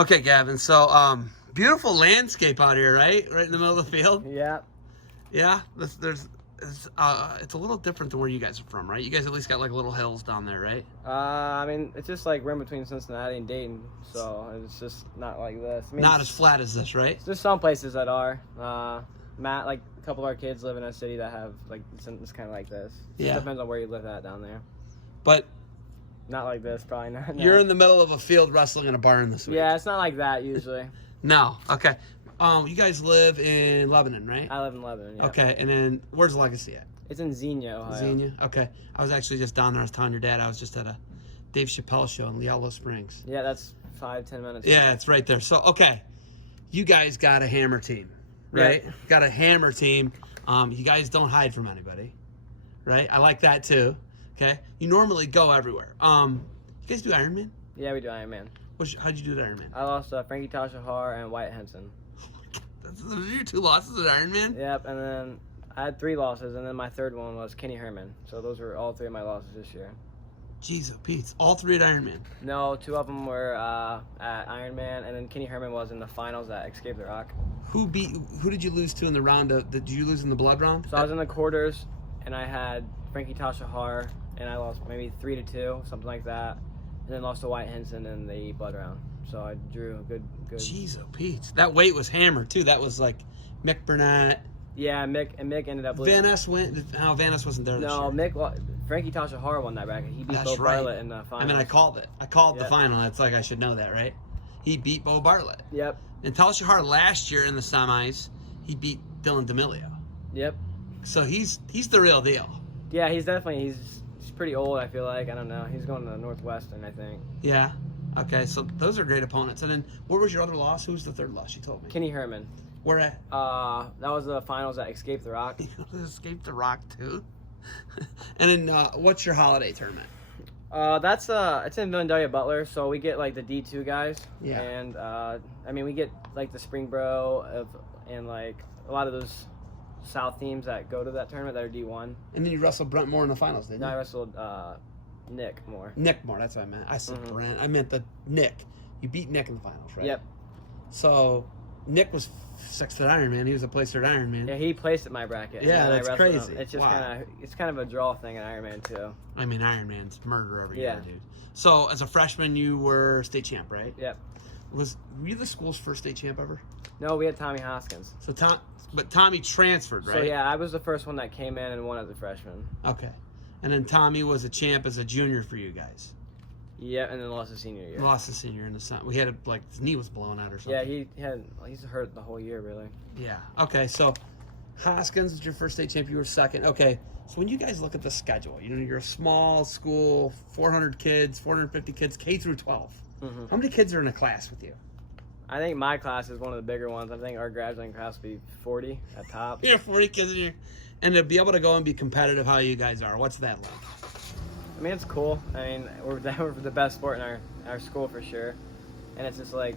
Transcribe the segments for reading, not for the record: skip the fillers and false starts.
Okay, Gavin. So, beautiful landscape out here, right? Right in the middle of the field. Yeah. Yeah. It's a little different than where you guys are from, right? You guys at least got like little hills down there, right? I mean, it's just like we're in between Cincinnati and Dayton, so it's just not like this. I mean, Not as flat as this, right? there's some places that are. Matt, like a couple of our kids live in a city that have like it's kind of like this. It Yeah. depends on where you live at down there. But Not like this, probably not. No. you're in the middle of a field wrestling in a barn this week. Yeah, it's not like that usually. No. Okay. You guys live in Lebanon, right? I live in Lebanon. Yeah. Okay. And then where's Legacy at? It's in Xenia, Ohio. Xenia. Okay. I was actually just down there. I was telling your dad I was just at a Dave Chappelle show in Yellow Springs. Yeah, that's 5-10 minutes. Yeah, it's right there. So, okay. You guys got a hammer team, right? Yeah. Got a hammer team. You guys don't hide from anybody, right? I like that too. Okay. You normally go everywhere. You guys do Ironman? Yeah, we do Iron Man. How'd you do the Ironman? I lost Frankie Tashahar and Wyatt Henson. Those are your 2 losses at Ironman? Yep, and then I had 3 losses, and then my third one was Kenny Herman. So those were all 3 of my losses this year. Jeez, oh Pete. All 3 at Ironman. No, 2 of them were at Ironman, and then Kenny Herman was in the finals at Escape the Rock. Who did you lose to in the round? Did you lose in the blood round? So I was in the quarters, and I had Frankie Tashahar, and I lost maybe 3-2, something like that, and then lost to Wyatt Henson in the blood round. So I drew a good. Jeez, oh Pete. That weight was hammered too. That was like Mick Burnett. Yeah, Mick ended up losing. Van Ness went. No, Van Ness wasn't there this No, year. Frankie Tashahar won that bracket. He beat That's Bo right. Bartlett in the finals. I mean, I called it. I called the Yep. final. It's like I should know that, right? He beat Bo Bartlett. Yep. And Tal Shahar last year in the semis, he beat Dylan D'Amelio. Yep. So he's the real deal. Yeah, he's pretty old, I feel like. I don't know. He's going to Northwestern, I think. Yeah. Okay, so those are great opponents. And then what was your other loss? Who was the third loss you told me? Kenny Herman. Where at? That was the finals at Escape the Rock. Escape the Rock too. And then what's your holiday tournament? It's in Vandalia Butler, so we get like the D2 guys. Yeah. And I mean, we get like the Spring Bro and like a lot of those South teams that go to that tournament that are D1. And then you wrestled Brent Moore in the finals, didn't you? No, I wrestled Nick Moore. Nick Moore, that's what I meant. I said Brent. I meant the Nick. You beat Nick in the finals, right? Yep. So Nick was 6th at Ironman. He was a placer at Ironman. Yeah, he placed at my bracket. Yeah, and then that's I wrestled crazy. him. It's just Wow. kind of a draw thing at Ironman too. I mean, Ironman's murder every Yeah. year, dude. So as a freshman, you were state champ, right? Yep. Were you the school's first state champ ever? No, we had Tommy Hoskins. So Tommy transferred, right? So yeah, I was the first one that came in and won as a freshman. Okay. And then Tommy was a champ as a junior for you guys. Yeah, and then lost his senior year. Lost his senior in the sun. We had his knee was blown out or something. Yeah, he's hurt the whole year really. Yeah. Okay. So Hoskins was your first state champ. You were second. Okay. So when you guys look at the schedule, you're a small school, 400 kids, 450 kids, K through 12. Mm-hmm. How many kids are in a class with you? I think my class is one of the bigger ones. I think our graduating class will be 40 at top. Yeah, 40 kids in here. And to be able to go and be competitive how you guys are, what's that like? I mean, it's cool. I mean, we're the best sport in our school for sure. And it's just like,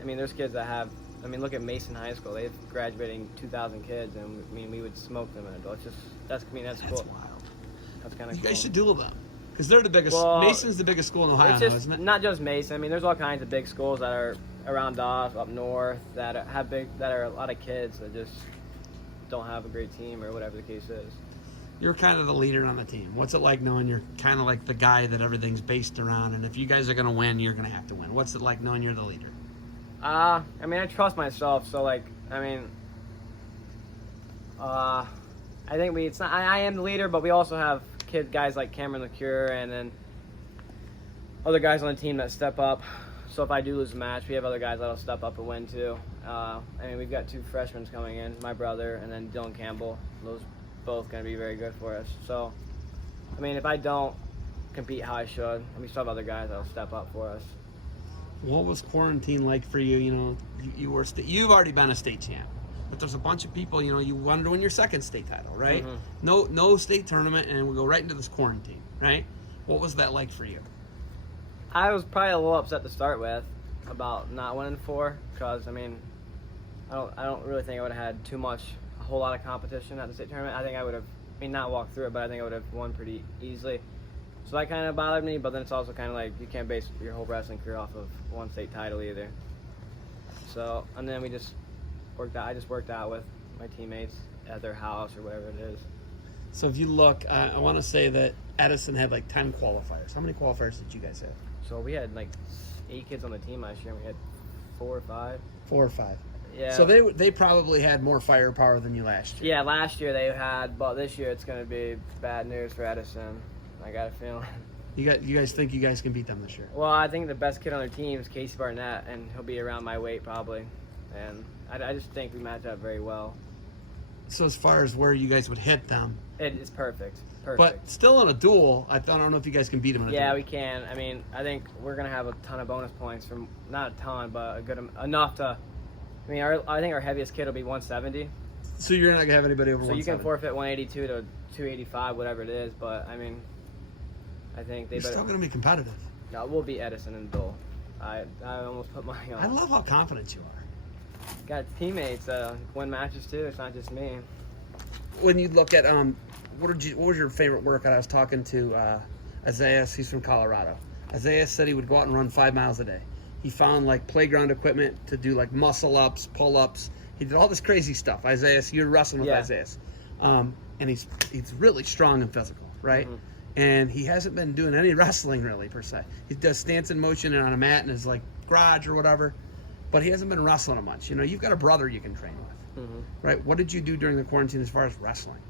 I mean, there's kids that have, I mean, look at Mason High School. They have graduating 2,000 kids, and I mean, we would smoke them in adults. That's cool. That's wild. That's kind of cool. You guys should duel them. Because they're the biggest. Well, Mason's the biggest school in Ohio, it's just, isn't it? not just Mason. I mean, there's all kinds of big schools that are around us, up north, that are a lot of kids that just don't have a great team or whatever the case is. You're kind of the leader on the team. What's it like knowing you're kind of like the guy that everything's based around, and if you guys are going to win, you're going to have to win? What's it like knowing you're the leader? I mean, I trust myself, so like, I mean, I think I am the leader, but we also have guys like Cameron LaCure and then other guys on the team that step up. So if I do lose a match, we have other guys that'll step up and win too. I mean, we've got 2 freshmen coming in, my brother and then Dylan Campbell. Those both going to be very good for us. So, I mean, if I don't compete how I should, we still have other guys that'll step up for us. What was quarantine like for you? You know, you've already been a state champ, but there's a bunch of people. You know, you wanted to win your second state title, right? Mm-hmm. No state tournament, and we go right into this quarantine, right? What was that like for you? I was probably a little upset to start with about not winning 4, because I mean, I don't really think I would have had a whole lot of competition at the state tournament. I think I would have, not walked through it, but I think I would have won pretty easily. So that kind of bothered me, but then it's also kind of like you can't base your whole wrestling career off of one state title either. So, and then we just worked out. I just worked out with my teammates at their house or whatever it is. So if you look, I want to say that Edison had like 10 qualifiers. How many qualifiers did you guys have? So we had like 8 kids on the team last year. And we had 4 or 5. 4 or 5. Yeah. So they probably had more firepower than you last year. Yeah, last year they had, but this year it's going to be bad news for Edison. I got a feeling. You guys think you guys can beat them this year? Well, I think the best kid on their team is Casey Barnett, and he'll be around my weight probably. And I just think we match up very well. So as far as where you guys would hit them, It's perfect. Perfect. but still in a duel, I don't know if you guys can beat them in a duel. Yeah, we can. I mean, I think we're gonna have a ton of bonus points from not a ton, but a good enough to. I mean, I think our heaviest kid will be 170. So you're not gonna have anybody over. So you can 170. forfeit 182 to 285, whatever it is. But I mean, I think they You're better. still gonna be competitive. No, we'll beat Edison in the duel. I almost put money on. I love how confident you are. Got teammates win matches too. It's not just me. When you look at what was your favorite workout? I was talking to Isaiah. He's from Colorado. Isaiah said he would go out and run 5 miles a day. He found like playground equipment to do like muscle ups, pull ups. He did all this crazy stuff. Isaiah, you're wrestling with Yeah. Isaiah, and he's really strong and physical, right? Mhm. And he hasn't been doing any wrestling really per se. He does stance and motion on a mat in his like garage or whatever, but he hasn't been wrestling much. You know, you've got a brother you can train with, right? What did you do during the quarantine as far as wrestling?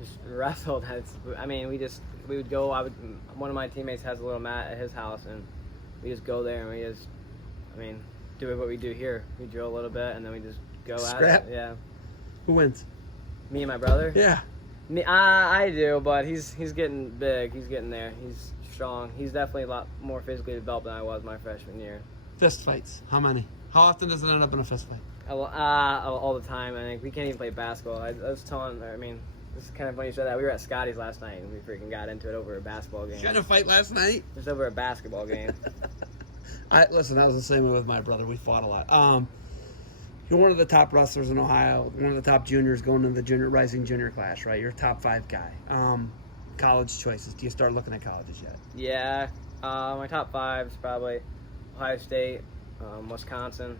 Just wrestled. I mean, we would go. One of my teammates has a little mat at his house, and we just go there and we just, I mean, do what we do here. We drill a little bit, and then we just go Scrap? at it. Yeah. Who wins? Me and my brother. Yeah. Me, I do, but he's getting big. He's getting there. He's strong. He's definitely a lot more physically developed than I was my freshman year. Fist fights. How many? How often does it end up in a fist fight? All the time. I think we can't even play basketball. I was telling her, I mean, this is kind of funny you said that. We were at Scotty's last night, and we freaking got into it over a basketball game. You had a fight last night? Just over a basketball game. Listen, I was the same way with my brother. We fought a lot. You're one of the top wrestlers in Ohio, one of the top juniors going into the rising junior class, right? You're a top 5 guy. College choices. Do you start looking at colleges yet? Yeah. My top 5 is probably Ohio State, Wisconsin,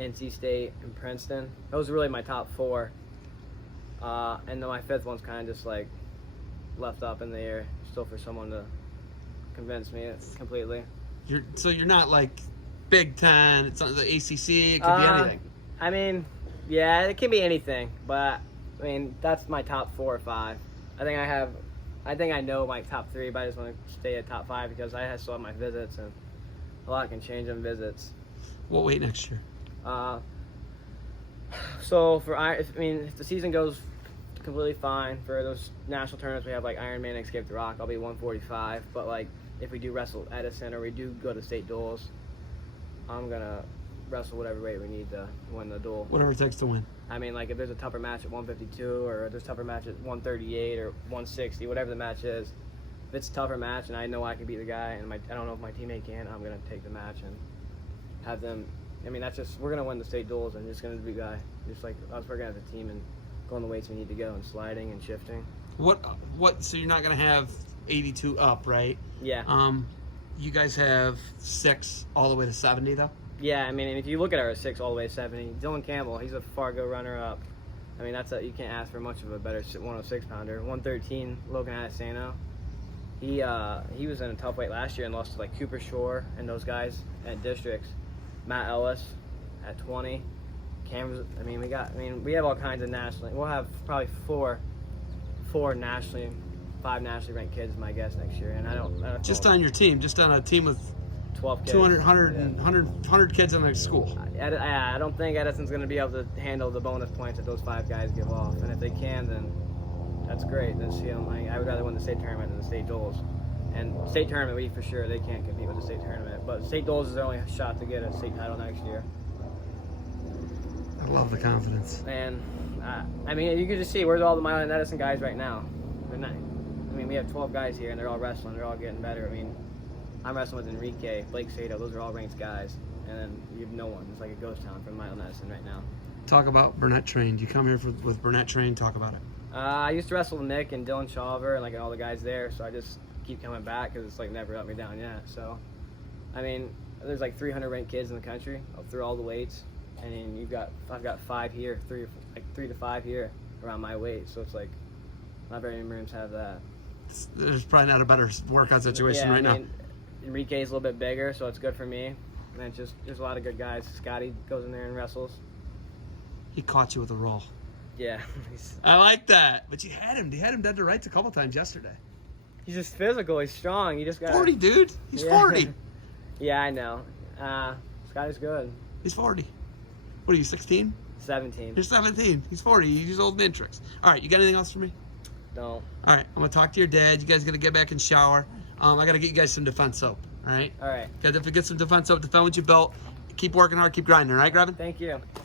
NC State, and Princeton. Those are really my top 4. And then my 5th one's kind of just like left up in the air, still for someone to convince me completely. You're not like Big Ten. It's not the ACC. It could be anything. I mean, yeah, it can be anything, but I mean that's my top 4 or 5. I think I know my top 3, but I just want to stay at top 5 because I still have my visits, and a lot can change on visits. We'll wait next year. So if the season goes completely fine for those national tournaments, we have like Ironman and Escape the Rock. I'll be 145, but like if we do wrestle Edison or we do go to state duels, I'm gonna wrestle whatever weight we need to win the duel. Whatever it takes to win. I mean, like if there's a tougher match at 152 or there's a tougher match at 138 or 160, whatever the match is, if it's a tougher match and I know I can beat the guy and I don't know if my teammate can, I'm gonna take the match and have them. I mean, we're gonna win the state duels and just gonna be guy, just like us working as a team and going the weights we need to go and sliding and shifting. So you're not gonna have 82 up, right? Yeah. You guys have 6 all the way to 70 though. Yeah, I mean, and if you look at our 6 all the way to 70, Dylan Campbell, he's a Fargo runner-up. I mean, you can't ask for much of a better 106-pounder. 113, Logan Adesanya. He was in a tough weight last year and lost to like Cooper Shore and those guys at districts. Matt Ellis at 20. We have all kinds of nationally. We'll have probably 5 nationally ranked kids, my guess, next year. And I don't Just on your team, just on a team with 12 kids. 200, 100 kids in the school. I don't think Edison's going to be able to handle the bonus points that those 5 guys give off. And if they can, then that's great. Then see them. I would rather win the state tournament than the state duels. And state tournament, for sure, they can't compete with the state tournament. But state duels is their only shot to get a state title next year. I love the confidence. And I mean, you can just see where's all the Mile and Edison guys right now. They're not. I mean, we have 12 guys here, and they're all wrestling. They're all getting better. I mean, I'm wrestling with Enrique, Blake Sato. Those are all ranked guys. And then you have no one. It's like a ghost town for Mile and Edison right now. Talk about Burnett Train. You come here with Burnett Train. Talk about it. I used to wrestle with Nick and Dylan Chauver and like all the guys there, so I just keep coming back because it's like never let me down yet. So, I mean, there's like 300 ranked kids in the country through all the weights, and then I've got 5 here, 3 to 5 here around my weight. So it's like not very many rooms have that. There's probably not a better workout situation right now. Enrique's a little bit bigger, so it's good for me. And then just there's a lot of good guys. Scotty goes in there and wrestles. He caught you with a roll. Yeah. I like that. But you had him dead to rights a couple times yesterday. He's just physical. He's strong. You just got 40, dude. He's 40. Yeah, I know. Scotty's good. He's 40. What are you, 16? 17. You're 17. He's 40. He's old man tricks. All right, you got anything else for me? No. All right, I'm going to talk to your dad. You guys got to get back and shower. I got to get you guys some defense soap. All right? All right. Got to get some defense soap, defend what you built. Keep working hard, keep grinding. All right, Gavin? Thank you.